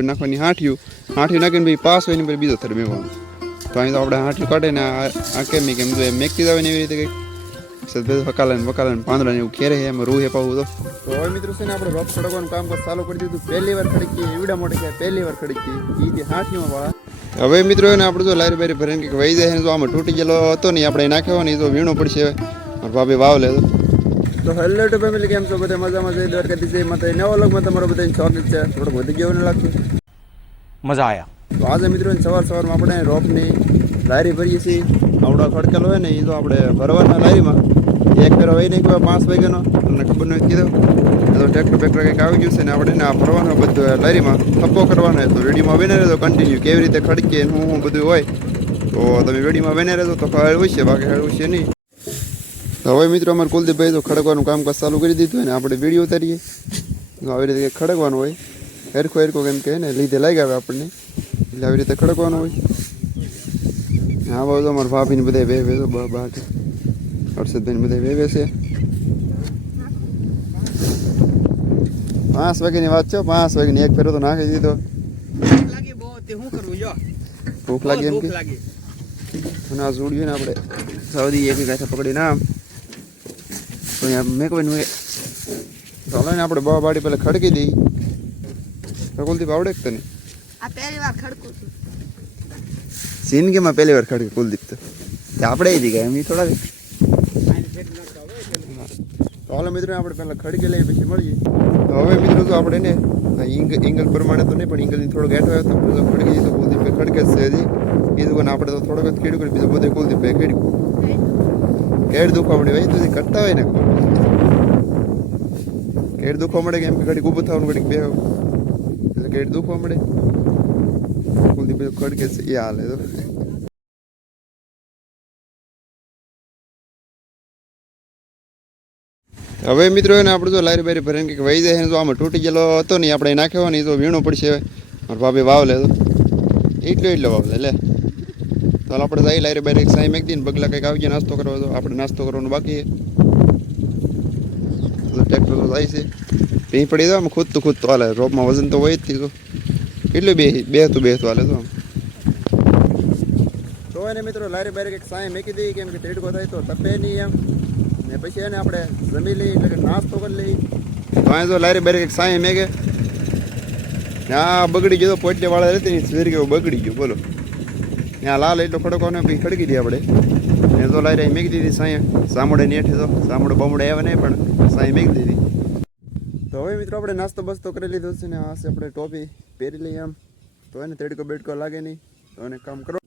નાખવાની હાંઠિયું હાંઠિયું નાખીને પછી પાસ હોય ને પછી બીજો થર મેવાનું તો અહીં તો આપણે હાંઠિયું કાઢે ને આ કેમ કેમ? તો એમ મેકતી આવે ને એવી રીતે કંઈક? વકાલે ને વકાલે ને પાંદડા ને એવું ખેરે છે એમાં રૂ હે પાવું તો. તો હવે મિત્રો છે ને આપણે રોપ ખડકવાનું કામ કર ચાલુ કરી દીધું. પહેલી વાર ખડકી એવડા મોટે કે પહેલી વાર ખડકી એ જે હાંઠિયું વાળા. હવે મિત્રો એને આપણે જો લારી બારી ભરીને કંઈક વહી જાય ને તો આમાં તૂટી ગયેલો હતો નહીં આપણે નાખ્યો ને એ તો વીણો પડશે હવે. ભાભી વાવ લેતો તો. તો હેલો ટુ ફેમિલી કેમ છો બધા? મજા મજામાં છે? દ્વારકા દીધી માતા નવા લોકમાં તમારો બધા સ્વાગત છે. થોડું વધી ગયો લાગતું. મજા આવ્યા તો આજે મિત્રો સવાર સવારમાં આપણે રોપની લારી ભરીએ છીએ. આવડો ખડકેલો હોય ને એ તો આપણે ભરવાના લારીમાં. એક ફેરો વહી નહીં કહેવાય પાંચ વાગ્યાનો. તમને ખબર નહીં કીધો? તો ટ્રેક્ટર બેક્ટર કંઈક આવી ગયું છે ને આપણે ને આ ભરવાનો બધું લારીમાં થપ્પો કરવાનો તો રેડીમાં બને તો કન્ટિન્યુ કેવી રીતે ખડકે હું બધું હોય તો તમે વેડીમાં બને રહેજો. તો હેળવું છે બાકી હેળવું છે નહીં. હવે મિત્રો અમારે કુલદીપભાઈ તો ખડકવાનું કામકાજ ચાલુ કરી દીધું હોય ને આપણે વીડિયો ઉતારીએ. આવી રીતે ખડકવાનું હોય હેરખો હેરખો કેમ કે ને લીધે લાગ્યા આવે આપણને. એટલે આવી રીતે ખડકવાનું હોય. હા બાબુ અમારા ભાભીને બધા બે બે બા બા હર્ષદભાઈને બધા બે છે. પાંચ વાગ્યાની વાત છે પાંચ વાગ્યાની એક ફેરો તો નાખી દીધો. લાગી ભૂખ લાગી એમ કે? અને આ જોડ્યું ને આપણે સાવધી એક કાંઠે પકડીને આમ. તો અહીંયા મેકવાનું એ. ચાલો ને આપણે બવા બાડી પહેલાં ખડકી દઈ. કુલદીપ આવડે કે તને? આ પહેલી વાર ખડકું છું. જિંદગીમાં પહેલી વાર ખડકે કુલદીપ તો. આપણે એ ગયા એમ એ થોડા તો હાલો મિત્રો આપણે પહેલાં ખડકી લઈએ પછી મળીએ. તો હવે મિત્રો તો આપણે ને એંગલ પ્રમાણે તો નહીં પણ એંગલની થોડો એઠો આવ્યો તો બધો ખડકી તો કુલદીપ ખડકે જ છે હજી. એ દુકાન આપણે તો થોડોક જ ખેડ્યું કરી બીજું બધું કુલદીપ ખેડ્યું. કેડ મળે ભાઈ તું કરતા હોય ને. કેડ દુખવા મળે કે એમ કે ઘડીક ઊભું થવાનું, ઘડીક બે એટલે કેડ દુખવા મળે કુલદીપ ખડકે છે, એ હાલે તો. હવે મિત્રો એને આપણે જો લારી બારી ભરીને કંઈક વહી જાય તો આમાં તૂટી ગયેલો હતો નહીં આપણે નાખ્યો નહીં તો વીણો પડશે હવે. મારા ભાભી વાવ લે તો. એટલો એટલો વાવ લે લે. તો આપણે જઈ લારી બારી સાઈ મેક દઈને બગલા કંઈક આવી ગયા નાસ્તો કરવા તો આપણે નાસ્તો કરવાનો બાકી ટ્રેક્ટર તો જાય છે. ભીં પડી દો આમ ખુદ તો ખુદ તો હાલે. રોપમાં વજન તો હોય જ થયું તો. એટલું બે બે તો બે તો? હાલે તો એને મિત્રો લારી બારી કંઈક સાંઈ મેકી દઈએ, કેમ કે ટેડકો થાય તો તપે નહીં એમ. ને પછી એને આપણે જમી લઈએ, એટલે કે નાસ્તો કરી લઈએ. તો અહીં તો લારી બારી કંઈક સાંઈ મેકે. હા બગડી ગયો પોટલી વાળા રહેતી સ્વીર ગયો બગડી ગયો, બોલો. ત્યાં લાલ એટલો ખડકો ને પછી ખડકી દે આપણે. એ તો લાઈ રહી મેકી દીધી સાઈ. સામોડે ને હેઠે તો સામોડે બમોડે આવે નહીં પણ સાંય મેકી દીધી. તો હવે મિત્રો આપણે નાસ્તો બસ્તો કરી લીધો છે ને આ છે આપણે ટોપી પહેરી લઈએ આમ. તો એને તેડકો બેડકો લાગે નહીં. તો એને કામ કરો.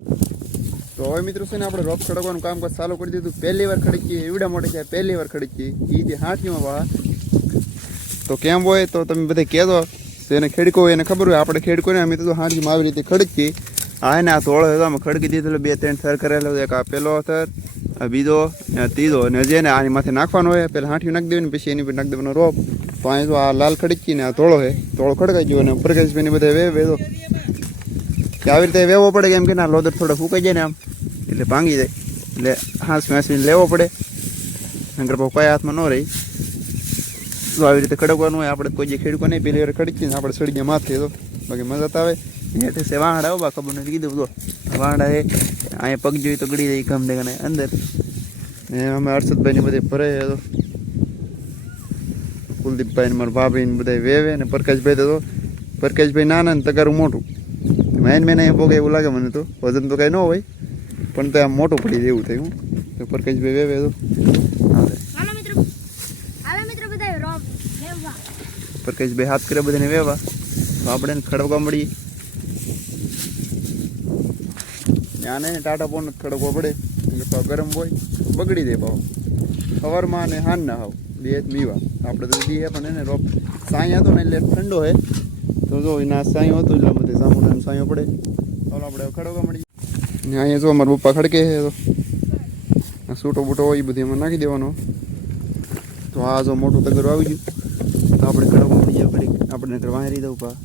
તો હવે મિત્રો છે ને આપણે રોપ ખડકવાનું કામ ચાલુ કરી દીધું. પહેલી વાર ખડકી એવડા મોટે છે, પહેલી વાર ખડકી એ જે હાથીમાં વાળા. તો કેમ હોય તો તમે બધા કહેતો એને ખેડકો હોય એને ખબર હોય. આપણે ખેડકો ને અમે તો હાથીમાં આવી રીતે ખડકી આ ને આ તોળો હતો, અમે ખડકી દીધેલો, બે ત્રણ થર કરેલો, એક આ પેલો થર આ બીજો, ને ત્રીજો અને હજી ને આની માથે નાખવાનો હોય, પેલા હાંઠી નાખી ને પછી એની પર નાખી દેવાનો રોપ. તો અહીં તો આ લાલ ખડકી ને આ તોળો હે થોડો ખડકાઈ ગયો, અને પ્રકાશભાઈ બધા વે વેદો કે આવી રીતે વેવો પડે કેમ કે ના, લોદર થોડો ફૂંકાઈ જાય ને આમ, એટલે ભાંગી જાય. એટલે હાંસ મેસીને લેવો પડે. નગર કયા હાથમાં ન રહી. તો આવી રીતે ખડકવાનું હોય, આપણે કોઈ જે ખેડકો નહીં પેલી વાર ખડકી ને આપણે સડી ગયા માથે તો, બાકી મજા આવે. હેઠે થશે વાંડા આવો ખબર નથી કીધું તો વાંડા એ અહીંયા પગ જોઈ તો ગળી જાય ગમ દેખાને અંદર. ને અમે હર્ષદભાઈ ને બધે ભરે તો. કુલદીપભાઈ ને મારા ભાભી ને બધા વેવે ને પ્રકાશભાઈ તો પ્રકાશભાઈ નાના ને તગારું મોટું. મેન મેન અહીંયા પોગે એવું લાગે મને તો. વજન તો કાંઈ ન હોય પણ તો આમ મોટું પડી જાય એવું થયું તો પ્રકાશભાઈ વેવે તો. પ્રકાશભાઈ હાથ કરે બધાને વેવા. તો આપણે ખડવા ખડકવા ને ટાટા પોન ખડકવો પડે. એટલે ગરમ હોય બગડી દે ભાવ. સવારમાં અને હાન ના હાવ. બે મીવા. આપણે તો દીએ પણ એને રોપ સાંઈ હતો ને એટલે ઠંડો હે. તો જો એના સાંયો હતો એટલે બધે સામુદાનો સાંયો પડે. તો આપણે ખડકો મળીએ. ને અહીંયા જો અમારા પપ્પા ખડકે છે તો. સૂટો બૂટો હોય એ બધી એમાં નાખી દેવાનો. તો આ જો મોટું તગર આવી ગયું. તો આપણે ખડકવા મળી જાય આપણે નકર વાંહરી દઉં પા.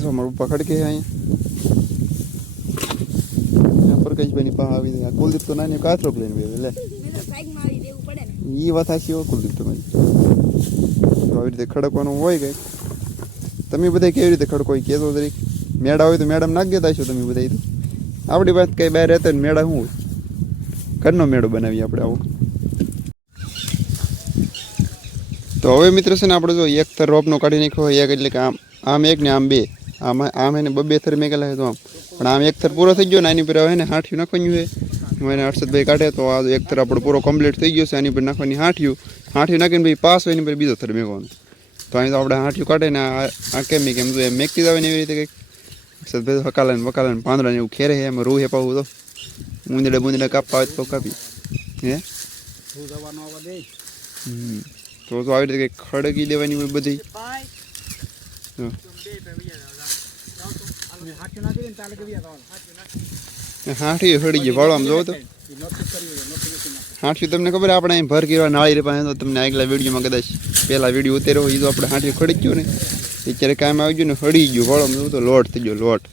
જો અમારા પપ્પા ખડકે છે અહીંયા? પ્રકાશભાઈની પા આવી કુલદીપ તો નાની કાથરો લઈને બે લે. એ વાત આખી ઓકુલ તમારી. તો આવી રીતે ખડકવાનું હોય કંઈક તમે બધા કેવી રીતે ખડકો હોય કહેતો દરેક મેળા હોય તો મેડમ ના દેતા છો તમે બધા તો. આપણી વાત કઈ બહાર રહેતા હોય ને મેળા શું હોય? ઘરનો મેળો બનાવીએ આપણે આવો. તો હવે મિત્ર છે ને આપણે જો એક થર રોપનો કાઢી નાખ્યો એક એટલે કે આમ આમ એક ને આમ બે. આમ આમ એને બબે થર મેકેલા છે તો આમ. પણ આમ એક થર પૂરો થઈ ગયો ને આની પર હવે ને હાંઠિયું નાખવાનું છે. હું એને હર્ષદભાઈ કાઢે તો આ એક થર આપણો પૂરો કમ્પ્લીટ થઈ ગયો છે આની પર નાખવાની હાંઠિયું. હાંઠિયું નાખીને ભાઈ પાસ હોય એની પર બીજો થર મેકવાનો. તો અહીં તો આપણે હાંઠિયું કાઢે ને આ કેમ કેમ તો એમ મેકતી જ આવે ને એવી રીતે કંઈક. હર્ષદભાઈ હકાલાને વકાલાને પાંદડાને પાંદડા ને એવું ખેરે છે એમાં રૂ હેપાવું તો. ઊંધડે બુંદડે કાપવા હોય તો કાપી. હે. તો તો આવી રીતે ખડકી દેવાની હોય બધી. હાંઠી હળી ગઈ વાળો આમ જોવો તો. હાંઠી તમને ખબર આપણે અહીં ભર કરવા નાળી પાસે તો તમને આગલા વિડીયોમાં કદાચ પહેલા વીડિયો ઉતેરો એ તો આપણે હાંઠી ખડી ગયું ને. અત્યારે કામ આવી ગયું ને હળી ગયું વાળો આમ જોવો તો લોટ થઈ ગયો, લોટ.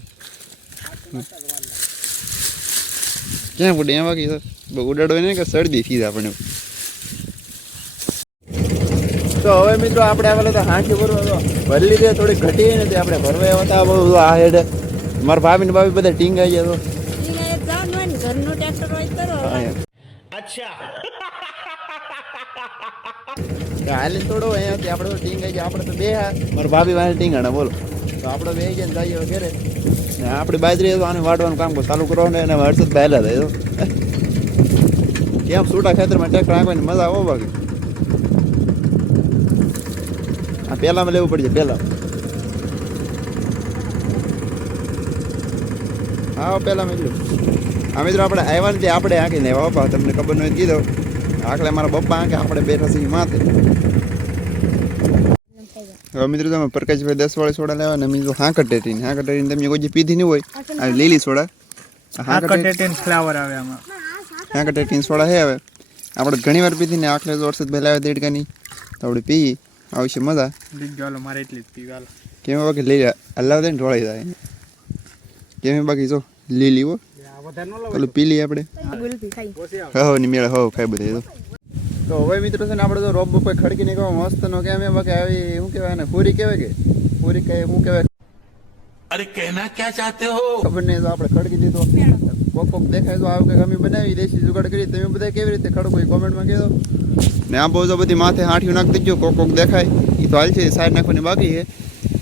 ક્યાં ઉડે એમાં કઈ બહુ ઉડાડો ને કે શરદી થઈ આપણે તો હવે મિત્રો આપણે આવેલા તો હાંકી ભરવા તો ભરી લીધે થોડી ઘટી ને તે આપણે ભરવા આવ્યા હતા બધું આ હેડ. મારા ભાભી ને ભાભી બધા ટીંગાઈ આવી જતો અચ્છા. હાલે થોડો અહીંયાથી આપણે તો ટીંગાઈ ગયા આપણે તો બે હા મારા ભાભી વાળા ટીંગાણા બોલો. તો આપણે બે જઈને જઈએ વગેરે. ને આપણે બાજરી તો આને વાટવાનું કામ ચાલુ કરો ને એને હર્ષદ પહેલા થાય તો. કેમ છૂટા ખેતરમાં ટેક્ટર આંકવાની મજા આવો બાકી. પહેલામાં લેવું પડશે પહેલા હા પહેલામાં એટલું આ મિત્રો આપણે આવ્યા ને તે આપણે આવ્યા. બાપા તમને ખબર નહીં કીધો. આખલે મારા પપ્પા આંકે આપણે બેઠા છીએ માથે. હવે મિત્રો તમે પ્રકાશભાઈ દસ વાળી સોડા લેવા ને મિત્રો હાંકર ટેટીને. હાંકર ટેટીને તમે કોઈ પીધી નહીં હોય. આ લીલી સોડા. હાંકર ટેટી ફ્લાવર આવે આમાં. હાંકર ટેટીની સોડા છે હવે. આપણે ઘણી વાર પીધી ને આખલે વર્ષ પહેલાં આવે દેડકાની તો આપણે પી આવશે મજા ચાલો મારે એટલી જ પીવાલો કેમ બાકી લઈ અલ્લાહ દે ને ઢોળાઈ જાય. કેમ બાકી જો લીલી હો. પેલું પી લઈએ આપણે. હો ની મેળ હો ખાઈ બધે તો હવે મિત્રો છે ને આપણે તો રોબ ઉપર ખડકી નીકળવા મસ્ત નો કેમ બાકી આવી શું કહેવાય ને પૂરી કહેવાય કે? પૂરી કહે શું કહેવાય? અરે કહેના ક્યાં ચાહતે હો? ખબર નહીં તો આપણે ખડકી દીધો. કોક કોક દેખાય તો આવું કે અમે બનાવી દેશી જુગાડ કરી તમે બધા કેવી રીતે ખડકો એ કોમેન્ટમાં કહેજો. ને આ બહુ બધી માથે હાંઠિયું નાખી દેજો કોક કોક દેખાય. એ તો હાલ છે સાઈડ નાખવાની બાકી છે.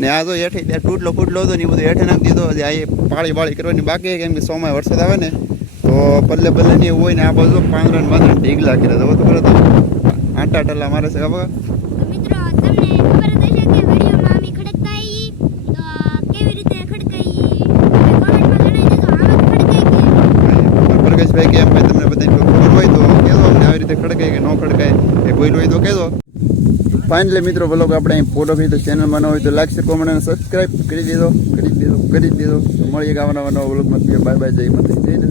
ને આ તો હેઠે ત્યાં તૂટલો ફૂટલો હતો ને એ બધું હેઠે નાખી દીધો. આ એ પાળી બાળી કરવાની બાકી કેમ કે સોમાય વરસાદ આવે ને તો પલ્લે પલ્લે ને હોય ને આ બાજુ પાંદરા ને પાંદરા ઢીગલા કર્યા તો બધું કરો આટા ટલા મારે છે ખબર? મિત્રો તમને ખબર પ્રકાશભાઈ કેમ ભાઈ તમને બધાને ખબર હોય તો કહેજો અમને આવી રીતે ખડકાય કે ન ખડકાય એ ભૂલ હોય તો કહેજો. ફાઇનલી મિત્રો બોલો કે આપણે અહીં ફોટો ખરીદો ચેનલ બનાવ હોય તો લાઈક શેર કોમેન્ટ અને સબસ્ક્રાઈબ કરી દેજો. કરી દેજો કરી દેજો. મળીએ ગાવાના નવા વ્લોગમાં બાય બાય, જય માતા જય